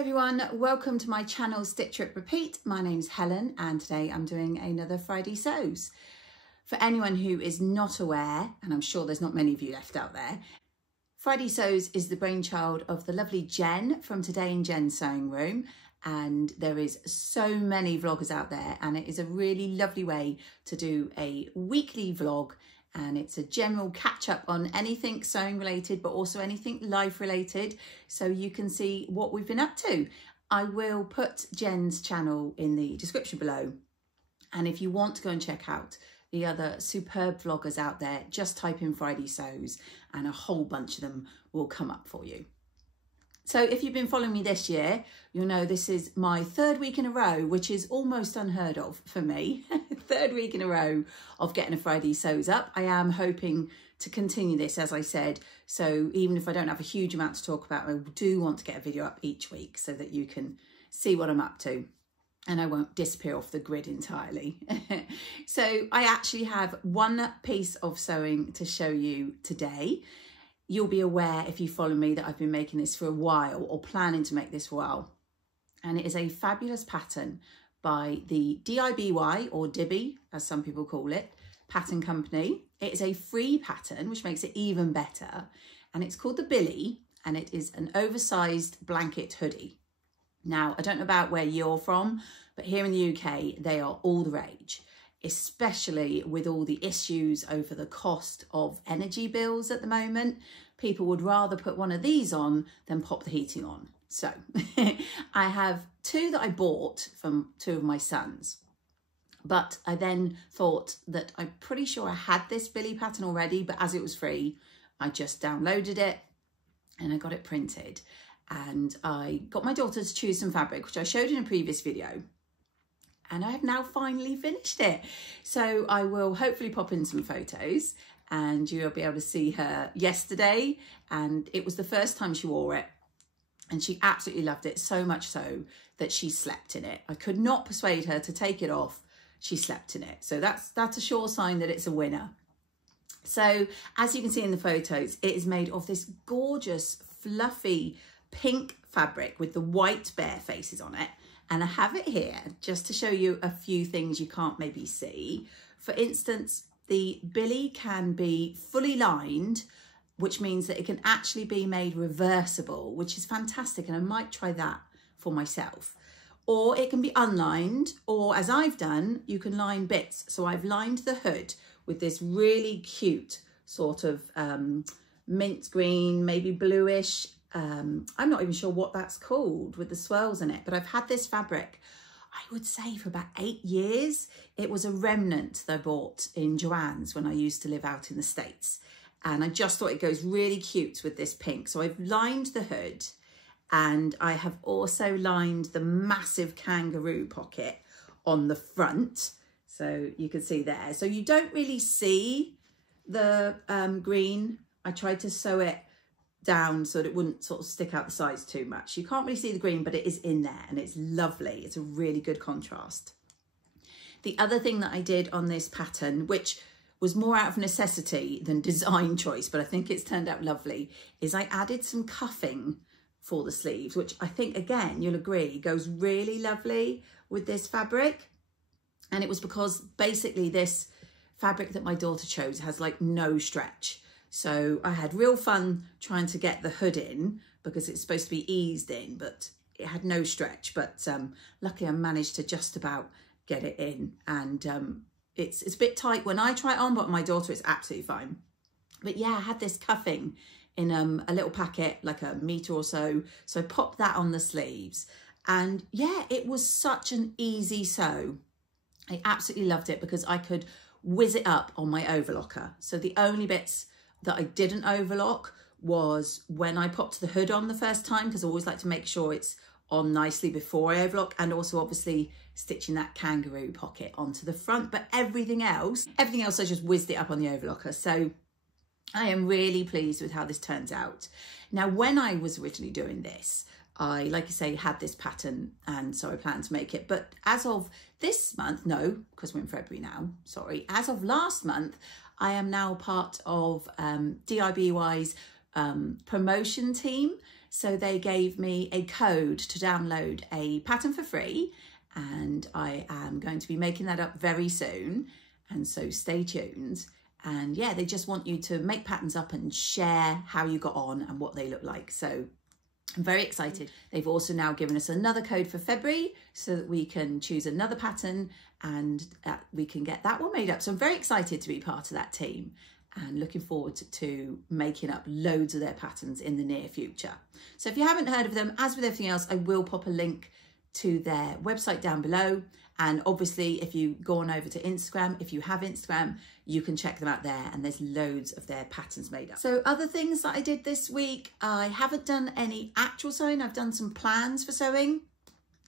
Hi everyone, welcome to my channel Stitch Rip Repeat. My name's Helen and today I'm doing another Friday Sews. For anyone who is not aware, and I'm sure there's not many of you left out there, Friday Sews is the brainchild of the lovely Jen from Today in Jen's Sewing Room, and there is so many vloggers out there and it is a really lovely way to do a weekly vlog, and it's a general catch up on anything sewing related but also anything life related, so you can see what we've been up to. I will put Jen's channel in the description below, and if you want to go and check out the other superb vloggers out there, just type in Friday Sews and a whole bunch of them will come up for you. So if you've been following me this year, you'll know this is my third week in a row, which is almost unheard of for me. Third week in a row of getting a Friday Sews up. I am hoping to continue this, as I said. So even if I don't have a huge amount to talk about, I do want to get a video up each week so that you can see what I'm up to and I won't disappear off the grid entirely. So I actually have one piece of sewing to show you today. You'll be aware if you follow me that I've been making this for a while, or planning to make this for a while. And it is a fabulous pattern by the DIBY, or DIBY, as some people call it, pattern company. It is a free pattern, which makes it even better. And it's called the Billy, and it is an oversized blanket hoodie. Now, I don't know about where you're from, but here in the UK, they are all the rage, especially with all the issues over the cost of energy bills at the moment. People would rather put one of these on than pop the heating on. So I have two that I bought from two of my sons, but I then thought that I'm pretty sure I had this Billy pattern already, but as it was free, I just downloaded it and I got it printed. And I got my daughter to choose some fabric, which I showed in a previous video. And I have now finally finished it. So I will hopefully pop in some photos and you'll be able to see her yesterday. And it was the first time she wore it. And she absolutely loved it, so much so that she slept in it. I could not persuade her to take it off. She slept in it. So that's a sure sign that it's a winner. So as you can see in the photos, it is made of this gorgeous, fluffy pink fabric with the white bear faces on it. And I have it here just to show you a few things you can't maybe see. For instance, the Billy can be fully lined, which means that it can actually be made reversible, which is fantastic. And I might try that for myself. Or it can be unlined, or as I've done, you can line bits. So I've lined the hood with this really cute sort of mint green, maybe bluish, I'm not even sure what that's called, with the swirls in it, but I've had this fabric, I would say, for about 8 years. It was a remnant that I bought in Joann's when I used to live out in the States. And I just thought it goes really cute with this pink. So I've lined the hood, and I have also lined the massive kangaroo pocket on the front. So you can see there. So you don't really see the green. I tried to sew it down so that it wouldn't sort of stick out the sides too much. You can't really see the green, but it is in there and it's lovely. It's a really good contrast. The other thing that I did on this pattern, which was more out of necessity than design choice, but I think it's turned out lovely, is I added some cuffing for the sleeves, which I think, again, you'll agree, goes really lovely with this fabric. And it was because basically this fabric that my daughter chose has like no stretch. So I had real fun trying to get the hood in because it's supposed to be eased in, but it had no stretch. But luckily I managed to just about get it in. And it's a bit tight when I try it on, but my daughter is absolutely fine. But yeah, I had this cuffing in a little packet, like a metre or so. So I popped that on the sleeves. And yeah, it was such an easy sew. I absolutely loved it because I could whiz it up on my overlocker. So the only bits that I didn't overlock was when I popped the hood on the first time, because I always like to make sure it's on nicely before I overlock, and also obviously stitching that kangaroo pocket onto the front. But everything else I just whizzed it up on the overlocker. So I am really pleased with how this turns out. Now, when I was originally doing this, I, like I say, had this pattern, and so I planned to make it. But as of this month, no, because we're in February now, sorry, as of last month, I am now part of DIBY's promotion team. So they gave me a code to download a pattern for free, and I am going to be making that up very soon. And so stay tuned. And yeah, they just want you to make patterns up and share how you got on and what they look like. So I'm very excited. They've also now given us another code for February so that we can choose another pattern and we can get that one made up. So I'm very excited to be part of that team and looking forward to making up loads of their patterns in the near future. So if you haven't heard of them, as with everything else, I will pop a link to their website down below. And obviously, if you go on over to Instagram, if you have Instagram, you can check them out there, and there's loads of their patterns made up. So other things that I did this week, I haven't done any actual sewing. I've done some plans for sewing.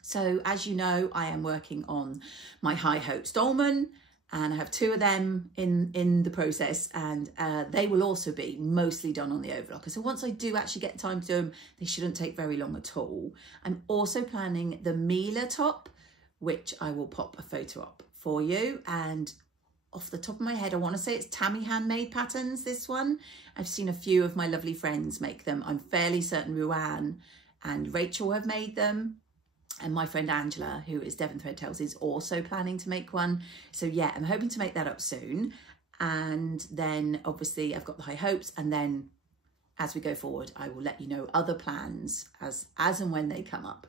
So as you know, I am working on my High Hopes Dolman, and I have 2 of them in the process, and they will also be mostly done on the overlocker. So once I do actually get time to do them, they shouldn't take very long at all. I'm also planning the Mila top, which I will pop a photo up for you. And off the top of my head, I want to say it's Tammy Handmade patterns, this one. I've seen a few of my lovely friends make them. I'm fairly certain Ruan and Rachel have made them. And my friend Angela, who is Devon Threadtails, is also planning to make one. So yeah, I'm hoping to make that up soon. And then obviously I've got the High Hopes, and then as we go forward, I will let you know other plans as and when they come up.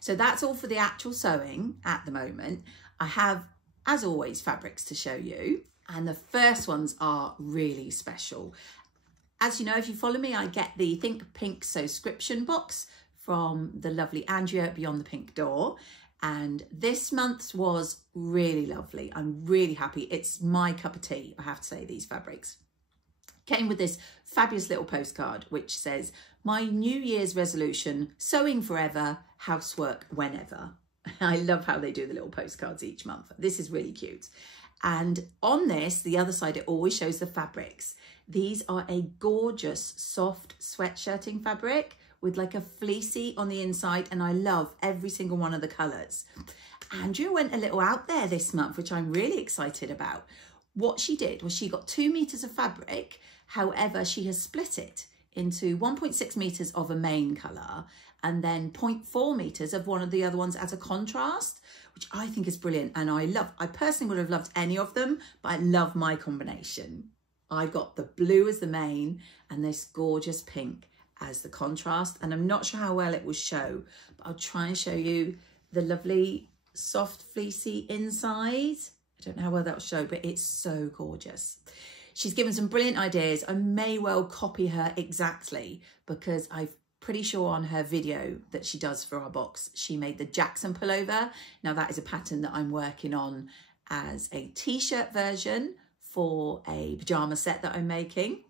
So that's all for the actual sewing at the moment. I have, as always, fabrics to show you. And the first ones are really special. As you know, if you follow me, I get the Think Pink Sewscription box from the lovely Andrea Beyond the Pink Door. And this month's was really lovely. I'm really happy. It's my cup of tea, I have to say, these fabrics. Came with this fabulous little postcard which says, "My New Year's resolution, sewing forever, housework whenever." I love how they do the little postcards each month. This is really cute. And on this, the other side, it always shows the fabrics. These are a gorgeous soft sweatshirting fabric with like a fleecy on the inside, and I love every single one of the colours. Andrea went a little out there this month, which I'm really excited about. What she did was she got 2 meters of fabric. However, she has split it into 1.6 meters of a main colour and then 0.4 meters of one of the other ones as a contrast, which I think is brilliant. And I personally would have loved any of them, but I love my combination. I got the blue as the main and this gorgeous pink as the contrast. And I'm not sure how well it will show, but I'll try and show you the lovely soft fleecy inside. I don't know how well that'll show, but it's so gorgeous. She's given some brilliant ideas. I may well copy her exactly because I'm pretty sure on her video that she does for our box, she made the Jackson pullover. Now that is a pattern that I'm working on as a t-shirt version for a pyjama set that I'm making.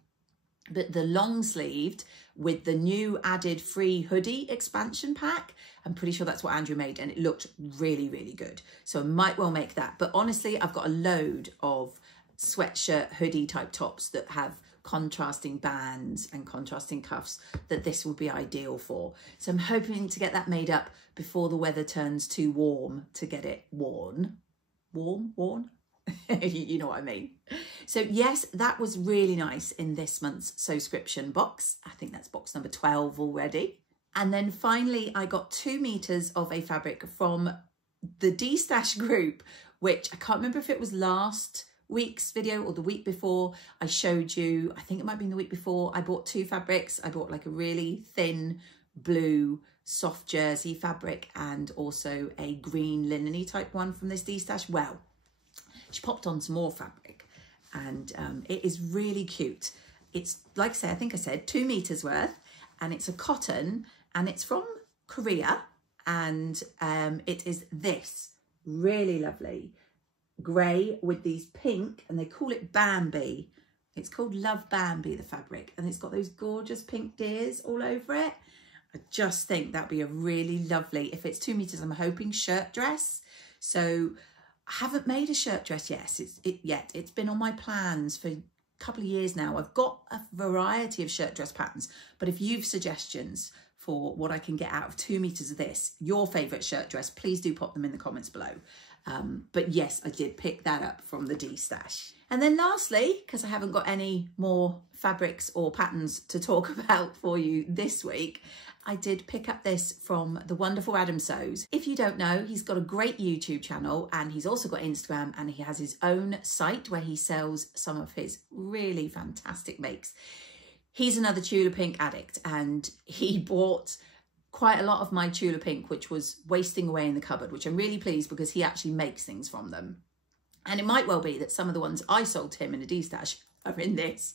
But the long sleeved with the new added free hoodie expansion pack, I'm pretty sure that's what Andrew made, and it looked really, really good. So I might well make that. But honestly, I've got a load of sweatshirt hoodie type tops that have contrasting bands and contrasting cuffs that this will be ideal for. So I'm hoping to get that made up before the weather turns too warm to get it worn. Worn? You know what I mean. So yes, that was really nice in this month's Sewscription box. I think that's box number 12 already. And then finally, I got 2 meters of a fabric from the D-Stash group, which I can't remember if it was last week's video or the week before. I showed you, I think it might have been the week before, I bought 2 fabrics. I bought like a really thin blue soft jersey fabric and also a green linen-y type one from this D-Stash. Well, she popped on some more fabric and it is really cute. It's, like I say, I think I said 2 meters worth, and it's a cotton and it's from Korea, and it is this really lovely grey with these pink, and they call it Bambi. It's called Love Bambi, the fabric, and it's got those gorgeous pink deers all over it. I just think that'd be a really lovely, if it's 2 meters, I'm hoping shirt dress. So I haven't made a shirt dress yet. It's been on my plans for a couple of years now. I've got a variety of shirt dress patterns, but if you've suggestions for what I can get out of 2 meters of this, your favourite shirt dress, please do pop them in the comments below. But yes, I did pick that up from the D stash. And then lastly, because I haven't got any more fabrics or patterns to talk about for you this week, I did pick up this from the wonderful Adam Sews. If you don't know, he's got a great YouTube channel and he's also got Instagram, and he has his own site where he sells some of his really fantastic makes. He's another Tula Pink addict, and he bought quite a lot of my Tula Pink, which was wasting away in the cupboard, which I'm really pleased because he actually makes things from them. And it might well be that some of the ones I sold to him in a D-stash are in this.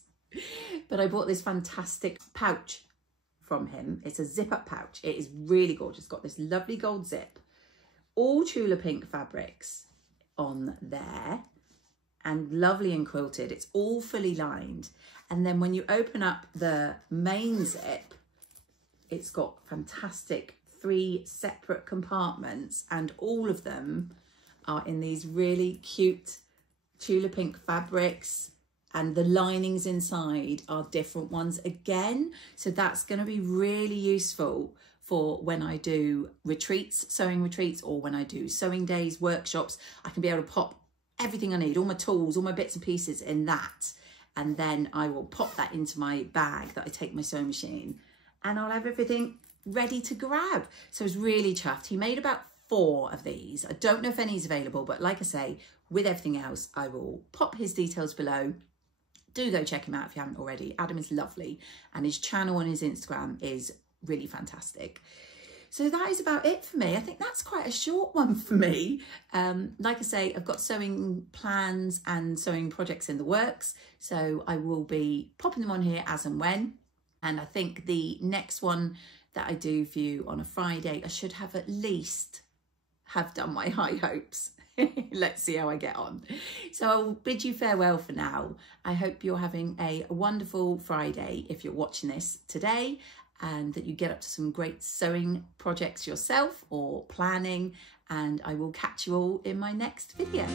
But I bought this fantastic pouch from him. It's a zip-up pouch. It is really gorgeous. It's got this lovely gold zip. All Tula Pink fabrics on there, and lovely and quilted. It's all fully lined. And then when you open up the main zip, it's got fantastic 3 separate compartments, and all of them are in these really cute Tula Pink fabrics, and the linings inside are different ones again. So that's going to be really useful for when I do retreats, sewing retreats, or when I do sewing days, workshops. I can be able to pop everything I need, all my tools, all my bits and pieces in that. And then I will pop that into my bag that I take my sewing machine, and I'll have everything ready to grab. So I was really chuffed. He made about 4 of these. I don't know if any's available, but like I say, with everything else, I will pop his details below. Do go check him out if you haven't already. Adam is lovely, and his channel on his Instagram is really fantastic. So that is about it for me. I think that's quite a short one for me. Like I say, I've got sewing plans and sewing projects in the works, so I will be popping them on here as and when. And I think the next one that I do for you on a Friday, I should have at least have done my high hopes. Let's see how I get on. So I will bid you farewell for now. I hope you're having a wonderful Friday if you're watching this today, and that you get up to some great sewing projects yourself or planning, and I will catch you all in my next video.